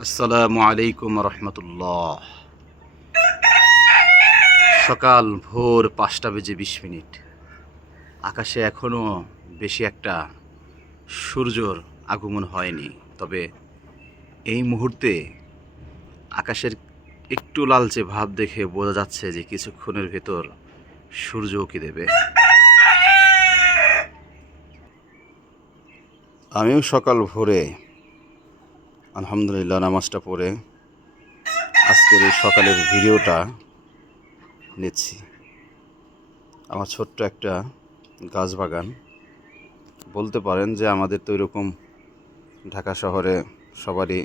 আসসালামু আলাইকুম রহমতুল্লাহ। সকাল ভোর 5টা বেজে 20 মিনিট। আকাশে এখনও বেশি একটা সূর্যর আগমন হয়নি, তবে এই মুহূর্তে আকাশের একটু লালচে ভাব দেখে বোঝা যাচ্ছে যে কিছুক্ষণের ভেতর সূর্য উঁকি দেবে। আমিও সকাল ভোরে আলহামদুলিল্লাহ নামাজটা পড়ে আজকের এই সকালের ভিডিওটা নিচ্ছি। আমার ছোট্ট একটা গাছ বাগান, বলতে পারেন যে আমাদের তো এরকম ঢাকা শহরে সবারই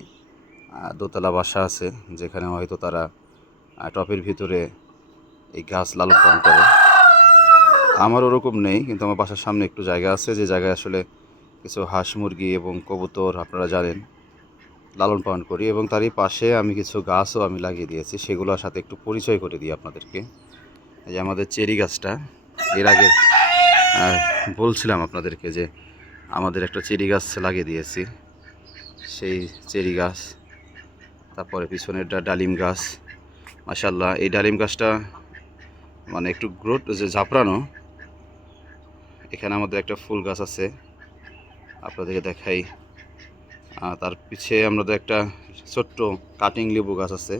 দোতলা বাসা আছে, যেখানে হয়তো তারা টবের ভিতরে এই গাছ লালন পালন করে। আমার ওরকম নেই, কিন্তু আমার বাসার সামনে একটু জায়গা আছে, যে জায়গায় আসলে কিছু হাঁস মুরগি এবং কবুতর আপনারা জানেন লালন পালন করি, এবং তারই পাশে আমি কিছু গাছও আমি লাগিয়ে দিয়েছি। সেগুলোর সাথে একটু পরিচয় করে দিই আপনাদেরকে। এই যে আমাদের চেরি গাছটা, এর আগে বলছিলাম আপনাদেরকে যে আমাদের একটা চেরি গাছ লাগিয়ে দিয়েছি, সেই চেরি গাছ। তারপরে পিছনেরটা ডালিম গাছ। মাশাআল্লাহ, এই ডালিম গাছটা মানে একটু গ্রোথ যে ঝাপড়ানো। এখানে আমাদের একটা ফুল গাছ আছে, আপনাদেরকে দেখাই। তার পিছে আমাদের একটা ছোট্ট কাটিং লেবু গাছ আছে।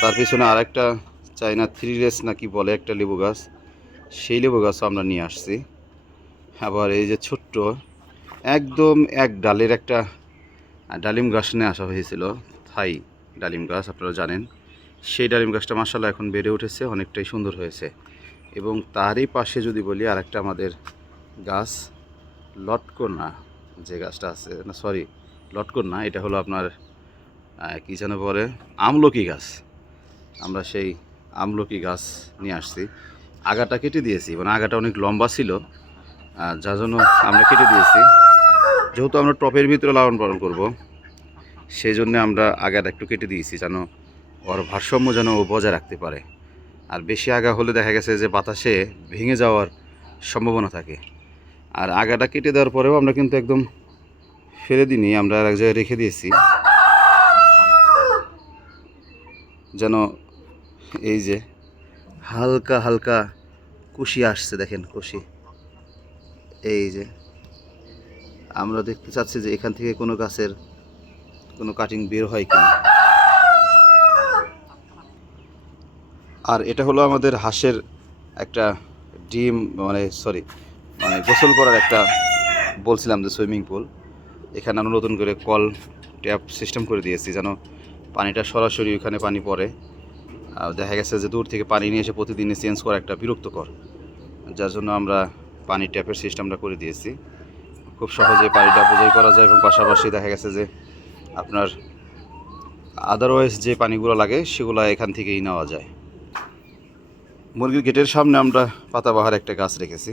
তার পিছনে আরেকটা চাইনা 3 রেস নাকি বলে একটা লেবু গাছ, সেই লেবু গাছও আমরা নিয়ে আসছি। আবার এই যে ছোট্ট একদম এক ডালের একটা ডালিম গাছ নিয়ে আসা হয়েছিল, থাই ডালিম গাছ, আপনারা জানেন। সেই ডালিম গাছটা মাশাআল্লাহ এখন বেড়ে উঠেছে, অনেকটাই সুন্দর হয়েছে। এবং তারই পাশে যদি বলি আরেকটা আমাদের গাছ, লটকন্না যে গাছটা আছে, না সরি লটকন্না, এটা হলো আপনার কী যেন বলে, আমলকি গাছ। আমরা সেই আমলকি গাছ নিয়ে আসছি। আগাটা কেটে দিয়েছি, মানে আগাটা অনেক লম্বা ছিল, যার জন্য আমরা কেটে দিয়েছি। যেহেতু আমরা টপের ভিতরে লালন পালন করব, সেই জন্য আমরা আগাটা একটু কেটে দিয়েছি, যেন ওর ভারসাম্য যেন ও বজায় রাখতে পারে। আর বেশি আগা হলে দেখা গেছে যে বাতাসে ভেঙে যাওয়ার সম্ভাবনা থাকে। আর আগাটা কেটে দেওয়ার পরেও আমরা কিন্তু একদম ফেলে দিইনি, আমরা এক জায়গায় রেখে দিয়েছি, যেন এই যে হালকা হালকা কুশি আসছে, দেখেন কুশি। এই যে আমরা দেখতে চাচ্ছি যে এখান থেকে কোনো গাছের কোনো কাটিং বের হয় কিনা। আর এটা হলো আমাদের হাঁসের একটা ডিম, মানে গোসল করার একটা, বলছিলাম যে সুইমিং পুল। এখানে আমরা নতুন করে কল ট্যাপ সিস্টেম করে দিয়েছি, যেন পানিটা সরাসরি ওখানে পানি পড়ে। দেখা গেছে যে দূর থেকে পানি নিয়ে এসে প্রতিদিনই চেঞ্জ করা একটা বিরক্তকর, যার জন্য আমরা পানির ট্যাপের সিস্টেমটা করে দিয়েছি। খুব সহজে পানিটা বোঝাই করা যায়, এবং পাশাপাশি দেখা গেছে যে আপনার আদারওয়াইজ যে পানিগুলো লাগে সেগুলো এখান থেকেই নেওয়া যায়। মুরগির গেটের সামনে আমরা পাতাবাহার একটা গাছ রেখেছি,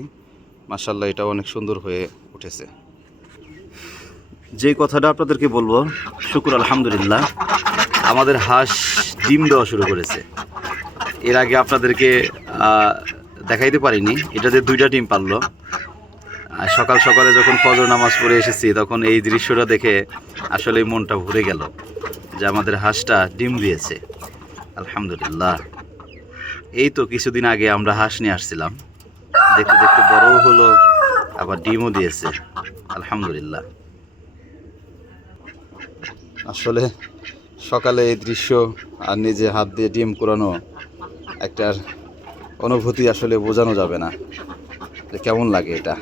মাশাআল্লাহ এটাও অনেক সুন্দর হয়ে উঠেছে। যে কথাটা আপনাদেরকে বলবো, শুকর আলহামদুলিল্লাহ, আমাদের হাঁস ডিম দেওয়া শুরু করেছে। এর আগে আপনাদেরকে দেখাইতে পারিনি, এটাতে 2টা ডিম পারলো। সকাল সকালে যখন ফজর নামাজ পড়ে এসেছি, তখন এই দৃশ্যটা দেখে আসলে মনটা ভরে গেল যে আমাদের হাঁসটা ডিম দিয়েছে। আলহামদুলিল্লাহ। এই তো কিছুদিন আগে আমরা হাঁস নিয়ে আসছিলাম, দেখতে দেখতে বড়ও হলো, আবার ডিমও দিয়েছে। আলহামদুলিল্লাহ। আসলে সকালে এই দৃশ্য আর নিজে হাত দিয়ে ডিম কুড়ানো একটার অনুভূতি আসলে বোঝানো যাবে না যে কেমন লাগে এটা।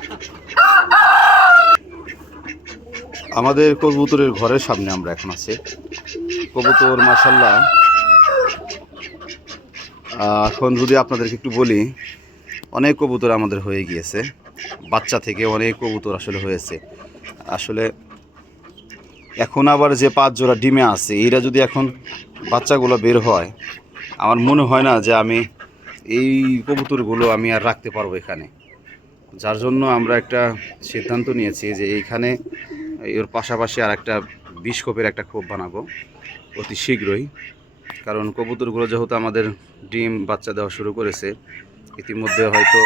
আমাদের কবুতরের ঘরের সামনে আমরা এখন আছি। কবুতর মাশাআল্লাহ, এখন যদি আপনাদেরকে একটু বলি, অনেক কবুতর আমাদের হয়ে গিয়েছে, বাচ্চা থেকে অনেক কবুতর আসলে হয়েছে। আসলে এখন আবার যে 5 জোড়া ডিমে আছে, এরা যদি এখন বাচ্চাগুলো বের হয়, আমার মনে হয় না যে আমি এই কবুতরগুলো আমি আর রাখতে পারবো এখানে। যার জন্য আমরা একটা সিদ্ধান্ত নিয়েছি যে এইখানে এর পাশাপাশি আর একটা 20 কোপের একটা খোপ বানাবো অতি শীঘ্রই। কারণ কবুতরগুলো যেহেতু আমাদের ডিম বাচ্চা দেওয়া শুরু করেছে, ইতিমধ্যে হয়তো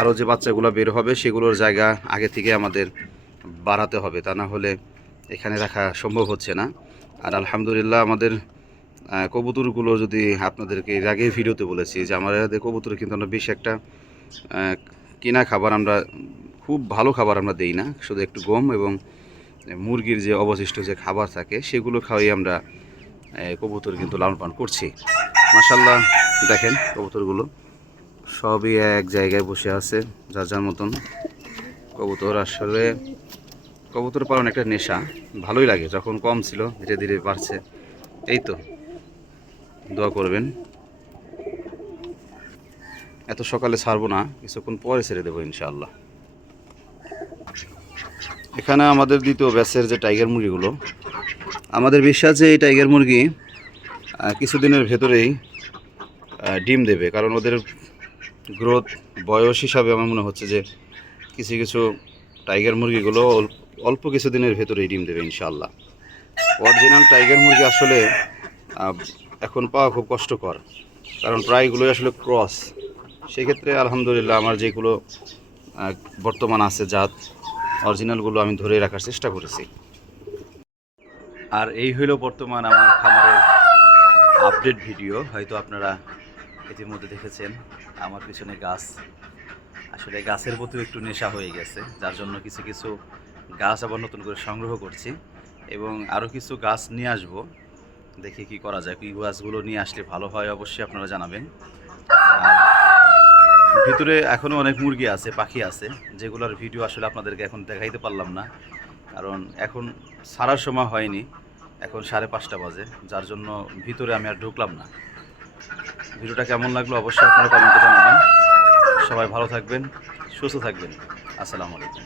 আরও যে বাচ্চাগুলো বের হবে সেগুলোর জায়গা আগে থেকে আমাদের বাড়াতে হবে, তা না হলে এখানে রাখা সম্ভব হচ্ছে না। আর আলহামদুলিল্লাহ আমাদের কবুতরগুলো যদি আপনাদেরকে এর আগেই ভিডিওতে বলেছি যে আমাদের কবুতর কিন্তু আমরা বেশি একটা কিনা খাবার আমরা খুব ভালো খাবার আমরা দেই না, শুধু একটু গম এবং মুরগির যে অবশিষ্ট যে খাবার থাকে সেগুলো খাওয়াই আমরা কবুতর কিন্তু লালন পালন করছি। মাশাআল্লাহ দেখেন কবুতরগুলো সবই এক জায়গায় বসে আছে যার যার মতন। কবুতর আসলে কবুতর পালন একটা নেশা, ভালোই লাগে। যখন কম ছিল ধীরে ধীরে বাড়ছে। এই তো দোয়া করবেন। এত সকালে ছাড়বো না, কিছুক্ষণ পরে ছেড়ে দেবো ইনশাআল্লাহ। এখানে আমাদের দ্বিতীয় ব্যাচের যে টাইগার মুরগিগুলো, আমাদের বিশ্বাস যে এই টাইগার মুরগি কিছুদিনের ভেতরেই ডিম দেবে, কারণ ওদের গ্রোথ বয়স হিসাবে আমার মনে হচ্ছে যে কিছু কিছু টাইগার মুরগিগুলো অল্প কিছুদিনের ভেতরেই ডিম দেবে ইনশাআল্লাহ। অরিজিনাল টাইগার মুরগি আসলে এখন পাওয়া খুব কষ্টকর, কারণ প্রায়গুলোই আসলে ক্রস। সেক্ষেত্রে আলহামদুলিল্লাহ আমার যেগুলো বর্তমান আছে জাত, অরিজিনালগুলো আমি ধরে রাখার চেষ্টা করেছি। আর এই হইল বর্তমান আমার খামারের আপডেট ভিডিও। হয়তো আপনারা ইতিমধ্যে দেখেছেন আমার পিছনে গাছ। আসলে গাছের প্রতি একটু নেশা হয়ে গেছে, যার জন্য কিছু কিছু গাছ আবার নতুন করে সংগ্রহ করছি এবং আরও কিছু গাছ নিয়ে আসবো। দেখি কি করা যায়, কি গাছগুলো নিয়ে আসলে ভালো হয় অবশ্যই আপনারা জানাবেন। আর ভিতরে এখনও অনেক মুরগি আছে, পাখি আছে, যেগুলোর ভিডিও আসলে আপনাদেরকে এখন দেখাইতে পারলাম না, কারণ এখন ছাড়ার সময় হয়নি। এখন 5:30 বাজে, যার জন্য ভিতরে আমি আর ঢুকলাম না। ভিডিওটা কেমন লাগলো অবশ্যই আপনারা কমেন্টে জানাবেন। সবাই ভালো থাকবেন, সুস্থ থাকবেন। আসসালামু আলাইকুম।